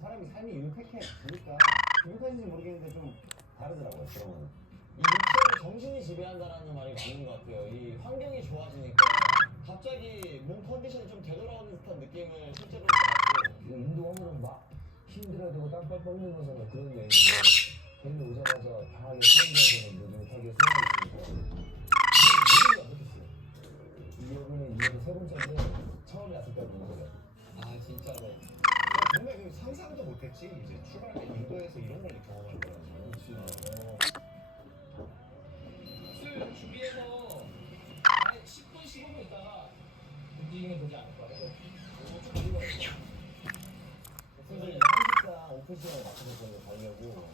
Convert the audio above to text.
사람이 삶이 유쾌해 보니까 유쾌한지 모르겠는데 좀 다르더라고요 그런 거는 이 육체를 정신이 지배한다라는 말이 맞는 것 같아요. 이 환경이 좋아지니까 갑자기 몸 컨디션이 좀 되돌아오는 듯한 느낌을 실제로 받고 이거 운동하면 막 힘들어야 되고 땀 뻘뻘 흘리면서 그런 여행인데 걔는 오자마자 방학에 수영장에서는 느긋하게 수영하고 있으니까 이름이 어떻겠어요? 이 여기는 이 여기 세 번째인데 처음에 왔을 때는 그래 아 못했지 이제 출발할 때 인도에서 이런 걸 경험할 거라는 술 준비해서 한 10분 15분 있다가 움직이면 되지 않을까? 그래서 이제 한식당 오픈 시간에 맞춰서 가려고